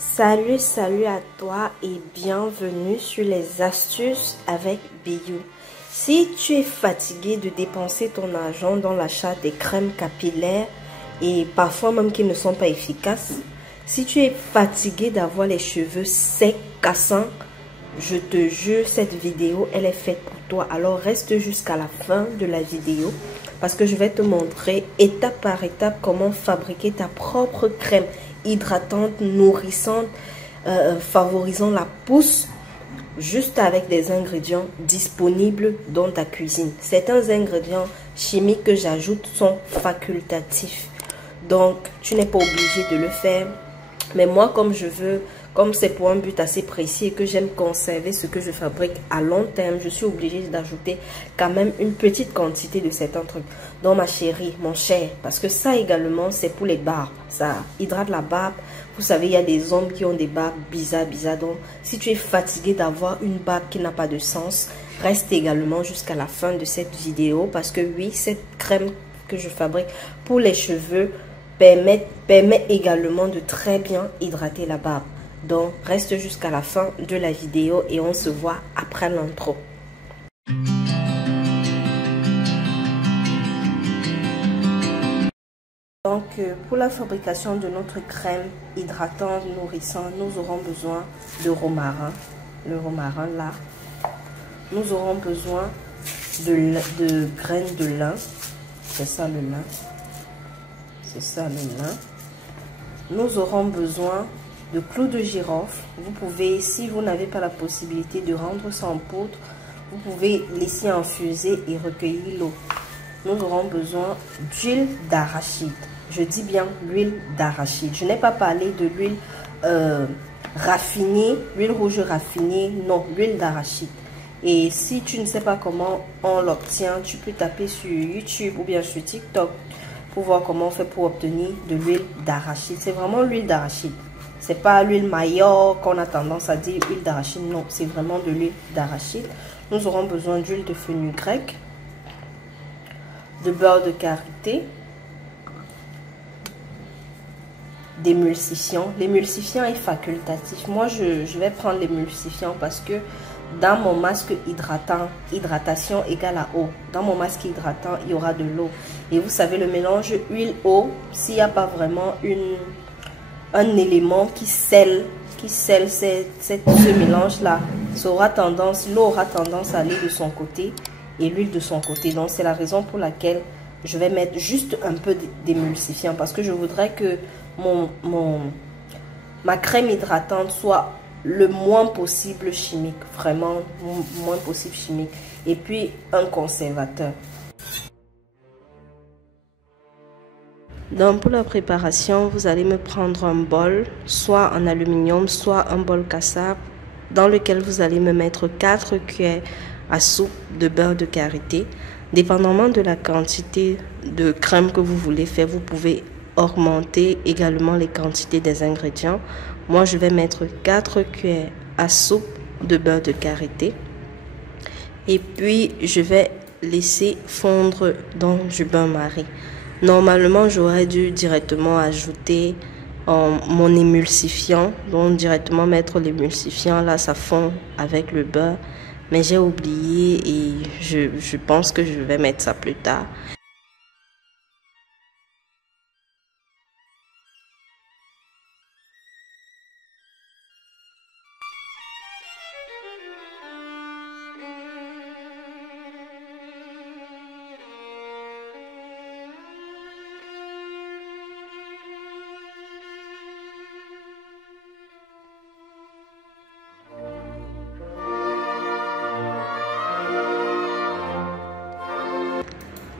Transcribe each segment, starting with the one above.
Salut à toi et bienvenue sur les astuces avec Biou. Si tu es fatigué de dépenser ton argent dans l'achat des crèmes capillaires et parfois même qui ne sont pas efficaces, si tu es fatigué d'avoir les cheveux secs, cassants, je te jure, cette vidéo, elle est faite pour toi. Alors reste jusqu'à la fin de la vidéo parce que je vais te montrer étape par étape comment fabriquer ta propre crème hydratante, nourrissante, favorisant la pousse juste avec des ingrédients disponibles dans ta cuisine. Certains ingrédients chimiques que j'ajoute sont facultatifs. Donc, tu n'es pas obligé de le faire. Mais moi, comme c'est pour un but assez précis et que j'aime conserver ce que je fabrique à long terme, je suis obligée d'ajouter quand même une petite quantité de certains trucs. Donc ma chérie, mon cher, parce que ça également, c'est pour les barbes. Ça hydrate la barbe. Vous savez, il y a des hommes qui ont des barbes bizarres. Donc, si tu es fatigué d'avoir une barbe qui n'a pas de sens, reste également jusqu'à la fin de cette vidéo. Parce que oui, cette crème que je fabrique pour les cheveux permet également de très bien hydrater la barbe. Donc, reste jusqu'à la fin de la vidéo et on se voit après l'intro. Donc, pour la fabrication de notre crème hydratante, nourrissante, nous aurons besoin de romarin. Le romarin là. Nous aurons besoin de graines de lin. C'est ça le lin. C'est ça le lin. Nous aurons besoin de clous de girofle. Vous pouvez, si vous n'avez pas la possibilité de rendre ça en poudre, vous pouvez laisser infuser et recueillir l'eau. Nous aurons besoin d'huile d'arachide. Je dis bien l'huile d'arachide. Je n'ai pas parlé de l'huile raffinée, l'huile rouge raffinée. Non, l'huile d'arachide. Et si tu ne sais pas comment on l'obtient, tu peux taper sur YouTube ou bien sur TikTok pour voir comment on fait pour obtenir de l'huile d'arachide. C'est vraiment l'huile d'arachide. C'est pas l'huile maillot qu'on a tendance à dire huile d'arachide. Non, c'est vraiment de l'huile d'arachide. Nous aurons besoin d'huile de fenugrec, de beurre de karité, d'émulsifiant. L'émulsifiant est facultatif. Moi, je vais prendre l'émulsifiant parce que dans mon masque hydratant, hydratation égale à eau. Dans mon masque hydratant, il y aura de l'eau. Et vous savez, le mélange huile-eau, s'il n'y a pas vraiment un élément qui scelle ce mélange-là, l'eau aura tendance à aller de son côté et l'huile de son côté. Donc, c'est la raison pour laquelle je vais mettre juste un peu d'émulsifiant parce que je voudrais que ma crème hydratante soit le moins possible chimique, vraiment moins possible chimique. Et puis un conservateur. Donc pour la préparation, vous allez me prendre un bol, soit en aluminium, soit un bol cassable, dans lequel vous allez me mettre 4 cuillères à soupe de beurre de karité. Dépendamment de la quantité de crème que vous voulez faire, vous pouvez augmenter également les quantités des ingrédients. Moi, je vais mettre 4 cuillères à soupe de beurre de karité. Et puis, je vais laisser fondre dans du bain-marie. Normalement, j'aurais dû directement ajouter mon émulsifiant. Donc, directement mettre l'émulsifiant. Là, ça fond avec le beurre. Mais j'ai oublié et je pense que je vais mettre ça plus tard.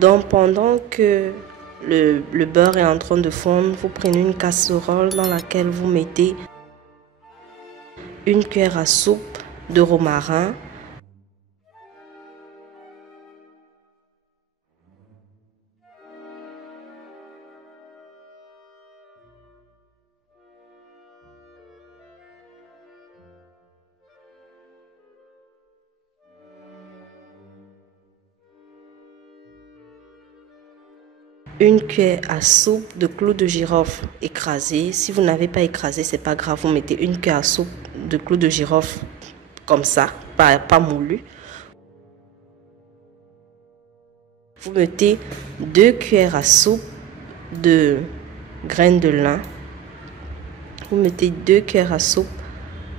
Donc pendant que le beurre est en train de fondre, vous prenez une casserole dans laquelle vous mettez une cuillère à soupe de romarin, une cuillère à soupe de clous de girofle écrasés. Si vous n'avez pas écrasé, c'est pas grave, vous mettez une cuillère à soupe de clous de girofle comme ça, pas moulu. Vous mettez 2 cuillères à soupe de graines de lin. Vous mettez 2 cuillères à soupe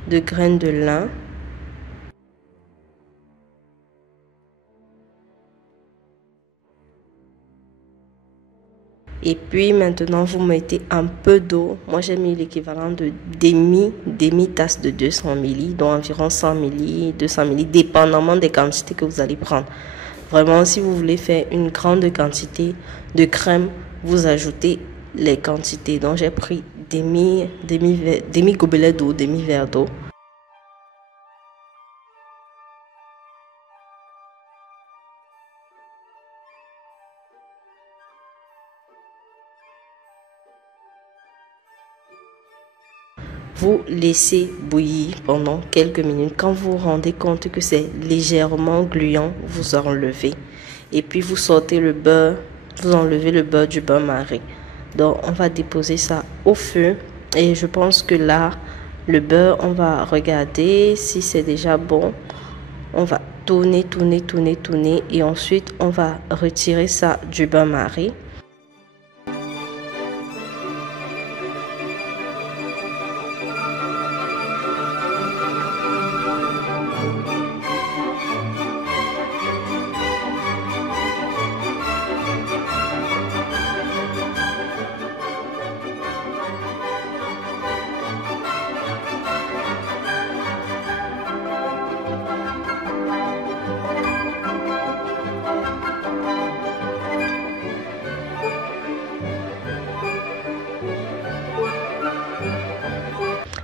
de graines de lin. Et puis maintenant, vous mettez un peu d'eau. Moi, j'ai mis l'équivalent de demi-tasse de 200 ml, donc environ 100 ml, 200 ml, dépendamment des quantités que vous allez prendre. Vraiment, si vous voulez faire une grande quantité de crème, vous ajoutez les quantités. Donc, j'ai pris demi gobelet d'eau, demi-verre d'eau. Vous laissez bouillir pendant quelques minutes. Quand vous vous rendez compte que c'est légèrement gluant, vous enlevez. Et puis vous sortez le beurre, vous enlevez le beurre du bain-marie. Donc on va déposer ça au feu. Et je pense que là, le beurre, on va regarder si c'est déjà bon. On va tourner. Et ensuite, on va retirer ça du bain-marie.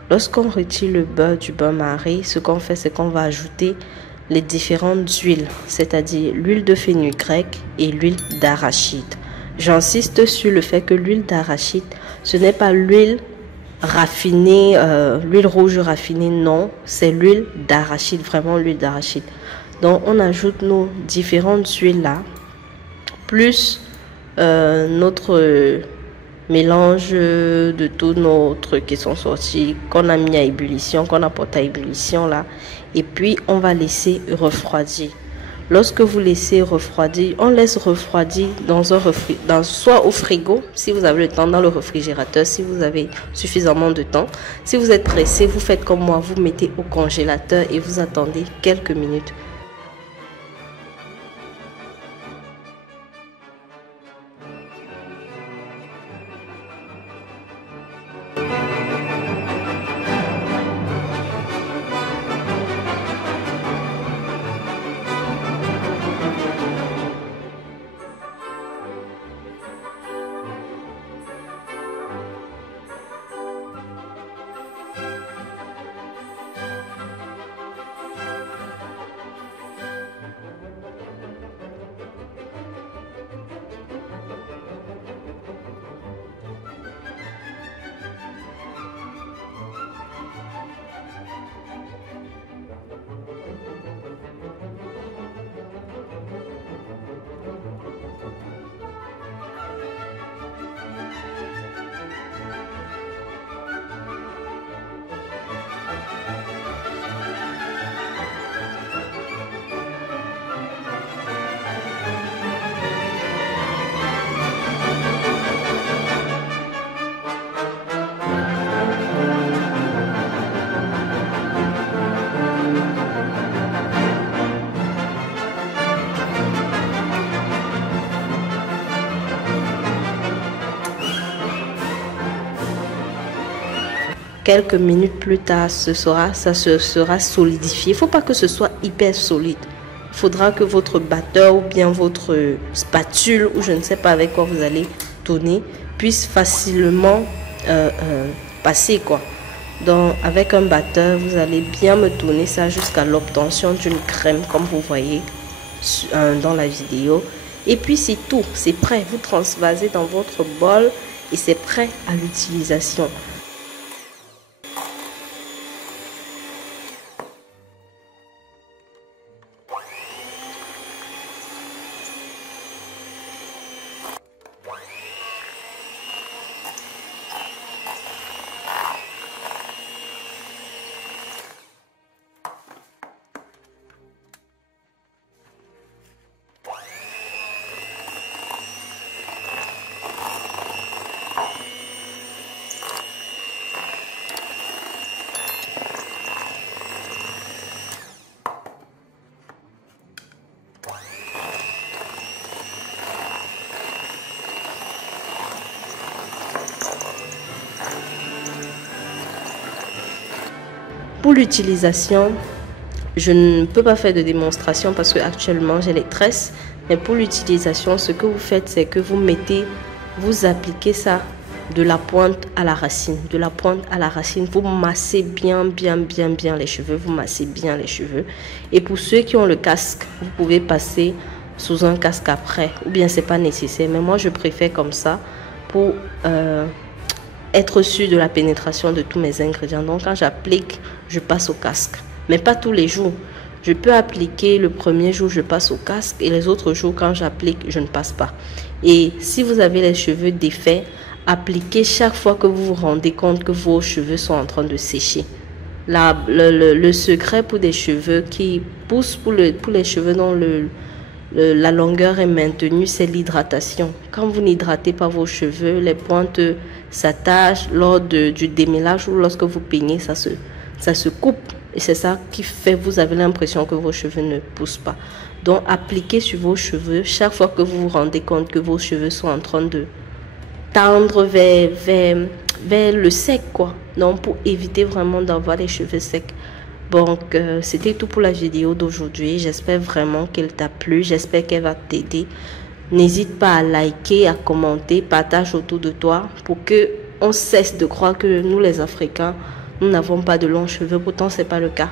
Lorsqu'on retire le beurre du bain-marie, ce qu'on fait, c'est qu'on va ajouter les différentes huiles, c'est-à-dire l'huile de fenugrec et l'huile d'arachide. J'insiste sur le fait que l'huile d'arachide, ce n'est pas l'huile raffinée, l'huile rouge raffinée, non, c'est l'huile d'arachide, vraiment l'huile d'arachide. Donc on ajoute nos différentes huiles là, plus notre mélange de tous nos trucs qui sont sortis, qu'on a mis à ébullition, qu'on a porté à ébullition là, et puis on va laisser refroidir. Lorsque vous laissez refroidir, on laisse refroidir soit au frigo, si vous avez le temps, dans le réfrigérateur, si vous avez suffisamment de temps. Si vous êtes pressé, vous faites comme moi, vous mettez au congélateur et vous attendez quelques minutes. Quelques minutes plus tard, ça se sera solidifié. Il ne faut pas que ce soit hyper solide. Il faudra que votre batteur ou bien votre spatule ou je ne sais pas avec quoi vous allez tourner puisse facilement passer quoi. Donc avec un batteur, vous allez bien me tourner ça jusqu'à l'obtention d'une crème comme vous voyez dans la vidéo. Et puis c'est tout, c'est prêt. Vous transvasez dans votre bol et c'est prêt à l'utilisation. Pour l'utilisation, je ne peux pas faire de démonstration parce que actuellement j'ai les tresses. Mais pour l'utilisation, ce que vous faites, c'est que vous appliquez ça de la pointe à la racine. De la pointe à la racine, vous massez bien les cheveux. Vous massez bien les cheveux. Et pour ceux qui ont le casque, vous pouvez passer sous un casque après. Ou bien c'est pas nécessaire. Mais moi, je préfère comme ça pour être sûr de la pénétration de tous mes ingrédients. Donc quand j'applique, je passe au casque. Mais pas tous les jours. Je peux appliquer le premier jour, je passe au casque. Et les autres jours, quand j'applique, je ne passe pas. Et si vous avez les cheveux défaits, appliquez chaque fois que vous vous rendez compte que vos cheveux sont en train de sécher. Le secret pour des cheveux qui poussent pour les cheveux dont la longueur est maintenue, c'est l'hydratation. Quand vous n'hydratez pas vos cheveux, les pointes s'attachent lors du démêlage ou lorsque vous peignez, ça se coupe. Et c'est ça qui fait, vous avez l'impression que vos cheveux ne poussent pas. Donc, appliquez sur vos cheveux chaque fois que vous vous rendez compte que vos cheveux sont en train de tendre vers le sec, quoi. Donc, pour éviter vraiment d'avoir les cheveux secs. Donc, c'était tout pour la vidéo d'aujourd'hui. J'espère vraiment qu'elle t'a plu. J'espère qu'elle va t'aider. N'hésite pas à liker, à commenter, partage autour de toi pour que on cesse de croire que nous, les Africains, nous n'avons pas de longs cheveux. Pourtant, ce n'est pas le cas.